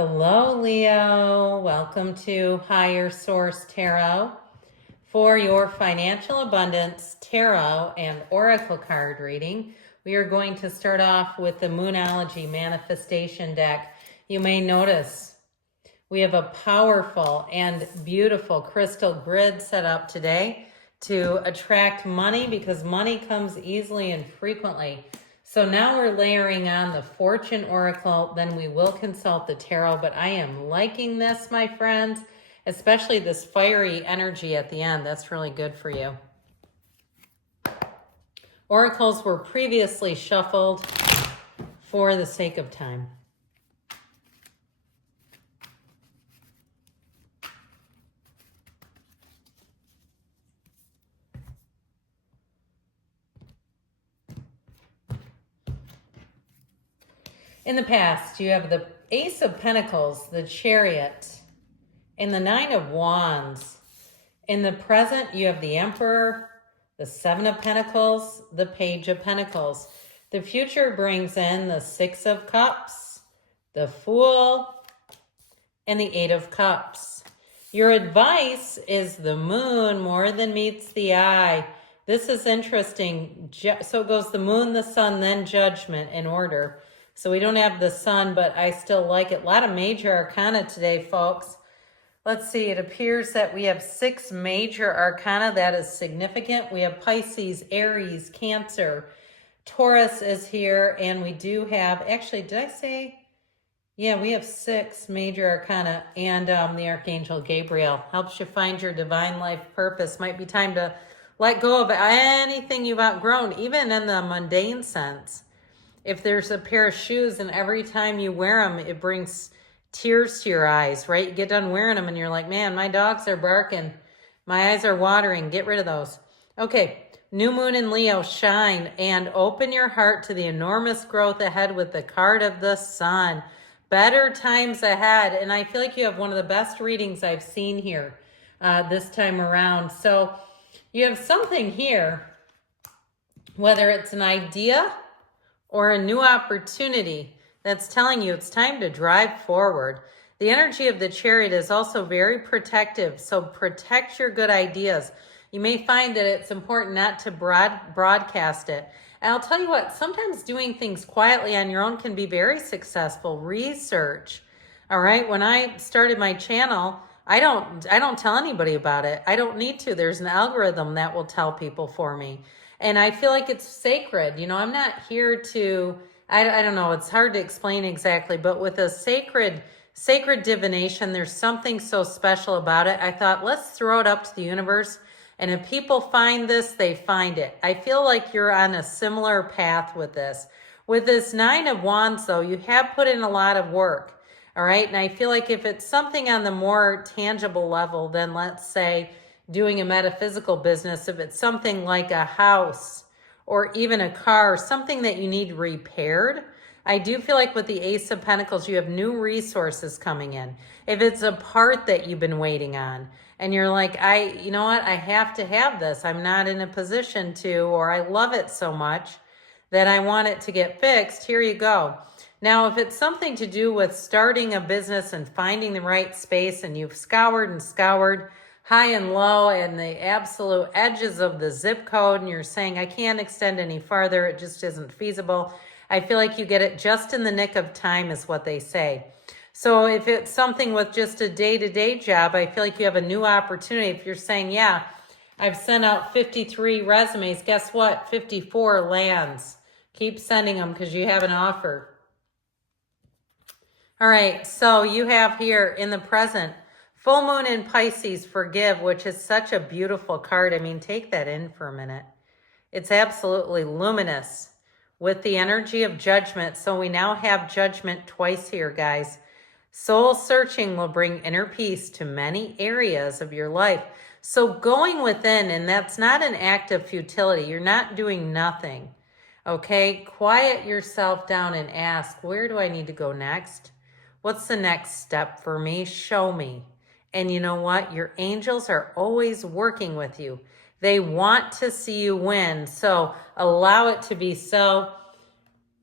Hello, Leo. Welcome to Higher Source Tarot for your financial abundance tarot and oracle card reading. We are going to start off with the Moonology manifestation deck. You may notice we have a powerful and beautiful crystal grid set up today to attract money because money comes easily and frequently. So now we're layering on the Fortune Oracle, then we will consult the Tarot, but I am liking this, my friends, especially this fiery energy at the end. That's really good for you. Oracles were previously shuffled for the sake of time. In the past, you have the Ace of Pentacles, the Chariot, and the Nine of Wands. In the present, you have the Emperor, the Seven of Pentacles, the Page of Pentacles. The future brings in the Six of Cups, the Fool, and the Eight of Cups. Your advice is the Moon more than meets the eye. This is interesting. So it goes the Moon, the Sun, then Judgment in order. So we don't have the Sun, but I still like it. A lot of major arcana today, folks. Let's see. It appears that we have 6 major arcana. That is significant. We have Pisces, Aries, Cancer. Taurus is here. And we do have, actually, did I say? Yeah, we have 6 major arcana. And the Archangel Gabriel helps you find your divine life purpose. Might be time to let go of anything you've outgrown, even in the mundane sense. If there's a pair of shoes and every time you wear them, it brings tears to your eyes, right? You get done wearing them and you're like, man, my dogs are barking. My eyes are watering. Get rid of those. Okay, new moon in Leo, shine and open your heart to the enormous growth ahead with the card of the Sun. Better times ahead. And I feel like you have one of the best readings I've seen here this time around. So you have something here, whether it's an idea or a new opportunity that's telling you it's time to drive forward. The energy of the Chariot is also very protective, so protect your good ideas. You may find that it's important not to broadcast it. And I'll tell you what, sometimes doing things quietly on your own can be very successful. Research, all right? When I started my channel, I don't tell anybody about it. I don't need to. There's an algorithm that will tell people for me. And I feel like it's sacred. You know, I'm not here to, I don't know, it's hard to explain exactly, but with a sacred divination, there's something so special about it. I thought, let's throw it up to the universe. And if people find this, they find it. I feel like you're on a similar path with this. With this Nine of Wands, though, you have put in a lot of work. All right. And I feel like if it's something on the more tangible level, then let's say, doing a metaphysical business, if it's something like a house or even a car, something that you need repaired, I do feel like with the Ace of Pentacles, you have new resources coming in. If it's a part that you've been waiting on and you're like, you know what, I have to have this. I'm not in a position to, or I love it so much that I want it to get fixed. Here you go. Now, if it's something to do with starting a business and finding the right space and you've scoured and scoured high and low and the absolute edges of the zip code and you're saying, I can't extend any farther, it just isn't feasible. I feel like you get it just in the nick of time is what they say. So if it's something with just a day-to-day job, I feel like you have a new opportunity. If you're saying, yeah, I've sent out 53 resumes, guess what? 54 lands. Keep sending them because you have an offer. All right, so you have here in the present, full moon in Pisces, forgive, which is such a beautiful card. I mean, take that in for a minute. It's absolutely luminous with the energy of judgment. So we now have judgment twice here, guys. Soul searching will bring inner peace to many areas of your life. So going within, and that's not an act of futility. You're not doing nothing, okay? Quiet yourself down and ask, where do I need to go next? What's the next step for me? Show me. And you know what? Your angels are always working with you. They want to see you win. So allow it to be so.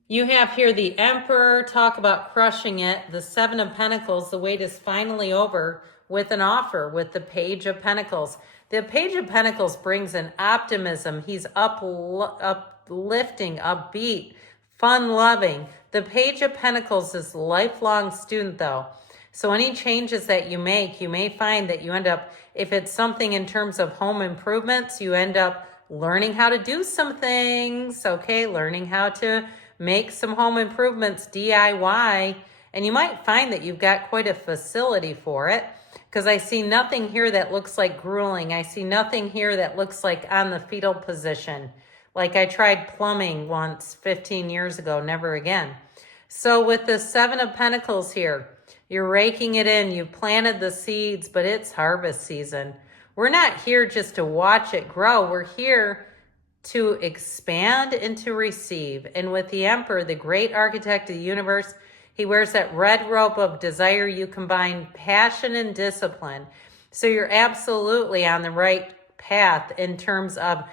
You have here the Emperor, talk about crushing it. The Seven of Pentacles, the wait is finally over with an offer with the Page of Pentacles. The Page of Pentacles brings an optimism. He's uplifting, upbeat, fun-loving. The Page of Pentacles is a lifelong student, though. So any changes that you make, you may find that you end up, if it's something in terms of home improvements, you end up learning how to do some things, okay? Learning how to make some home improvements DIY, and you might find that you've got quite a facility for it, because I see nothing here that looks like grueling. I see nothing here that looks like on the fetal position. Like I tried plumbing once 15 years ago, never again. So with the Seven of Pentacles here, you're raking it in, you planted the seeds, but it's harvest season. We're not here just to watch it grow. We're here to expand and to receive. And with the Emperor, the great architect of the universe, he wears that red robe of desire. You combine passion and discipline. So you're absolutely on the right path in terms of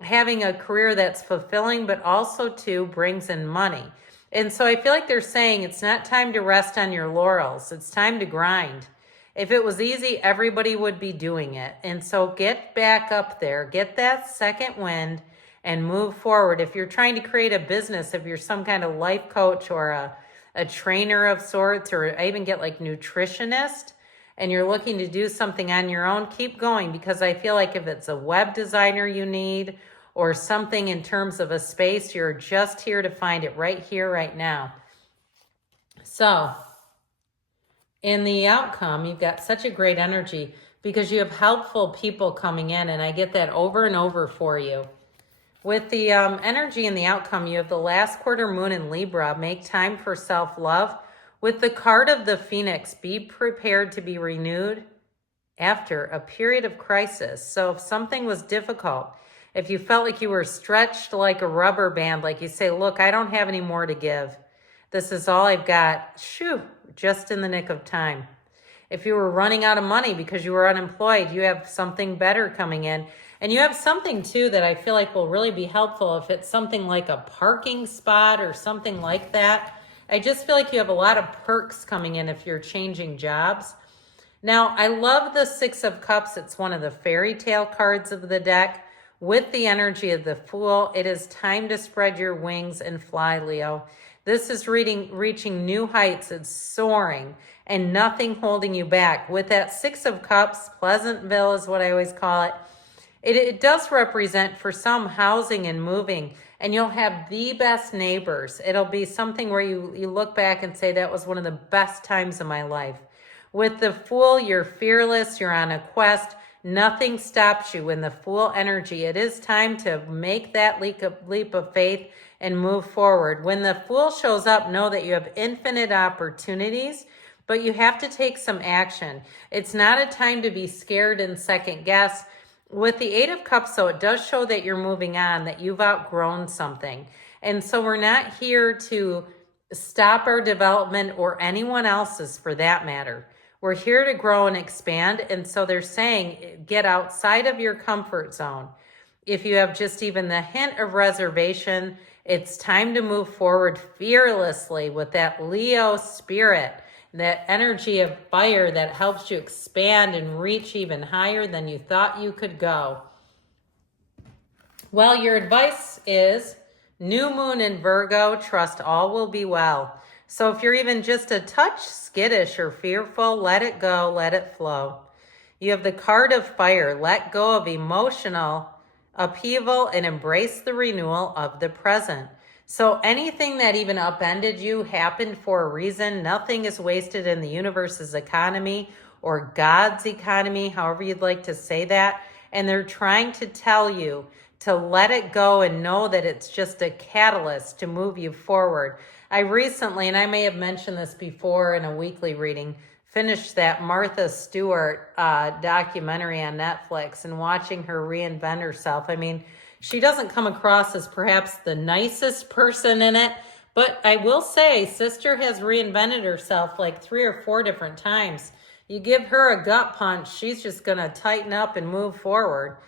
having a career that's fulfilling, but also too brings in money. And so I feel like they're saying it's not time to rest on your laurels. It's time to grind. If it was easy, everybody would be doing it. And so get back up there, get that second wind, and move forward. If you're trying to create a business, if you're some kind of life coach or a trainer of sorts, or I even get like nutritionist, and you're looking to do something on your own, keep going, because I feel like if it's a web designer you need or something in terms of a space, you're just here to find it right here, right now. So in the outcome, you've got such a great energy because you have helpful people coming in, and I get that over and over for you. With the energy and the outcome, you have the last quarter moon in Libra. Make time for self-love. With the card of the Phoenix, be prepared to be renewed after a period of crisis. So if something was difficult, if you felt like you were stretched like a rubber band, like you say, look, I don't have any more to give. This is all I've got. Shoo, just in the nick of time. If you were running out of money because you were unemployed, you have something better coming in. And you have something too that I feel like will really be helpful if it's something like a parking spot or something like that. I just feel like you have a lot of perks coming in if you're changing jobs. Now, I love the Six of Cups. It's one of the fairy tale cards of the deck. With the energy of the Fool, it is time to spread your wings and fly, Leo. This is reaching new heights. It's soaring and nothing holding you back. With that Six of Cups, Pleasantville is what I always call it. It does represent for some housing and moving, and you'll have the best neighbors. It'll be something where you look back and say, that was one of the best times of my life. With the Fool, you're fearless. You're on a quest. Nothing stops you. In the Fool energy, it is time to make that leap of faith and move forward. When the Fool shows up, know that you have infinite opportunities, but you have to take some action. It's not a time to be scared and second guess. With the Eight of Cups, though, it does show that you're moving on, that you've outgrown something. And so we're not here to stop our development or anyone else's for that matter. We're here to grow and expand. And so they're saying, get outside of your comfort zone. If you have just even the hint of reservation, it's time to move forward fearlessly with that Leo spirit, that energy of fire that helps you expand and reach even higher than you thought you could go. Well, your advice is new moon in Virgo, trust all will be well. So if you're even just a touch skittish or fearful, let it go, let it flow. You have the card of fire, let go of emotional upheaval and embrace the renewal of the present. So anything that even upended you happened for a reason. Nothing is wasted in the universe's economy or God's economy, however you'd like to say that. And they're trying to tell you to let it go and know that it's just a catalyst to move you forward. I recently, and I may have mentioned this before in a weekly reading, finished that Martha Stewart documentary on Netflix and watching her reinvent herself. I mean, she doesn't come across as perhaps the nicest person in it, but I will say Sister has reinvented herself like 3 or 4 different times. You give her a gut punch, she's just going to tighten up and move forward.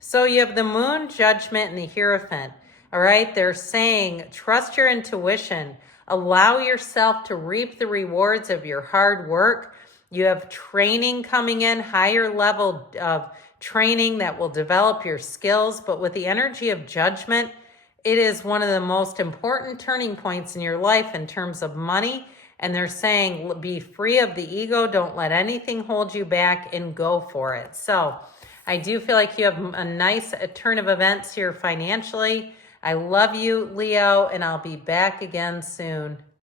So you have the Moon, Judgment, and the Hierophant. All right, they're saying trust your intuition. Allow yourself to reap the rewards of your hard work. You have training coming in, higher level of training that will develop your skills. But with the energy of judgment, it is one of the most important turning points in your life in terms of money. And they're saying be free of the ego. Don't let anything hold you back and go for it. So I do feel like you have a nice turn of events here financially. I love you, Leo, and I'll be back again soon.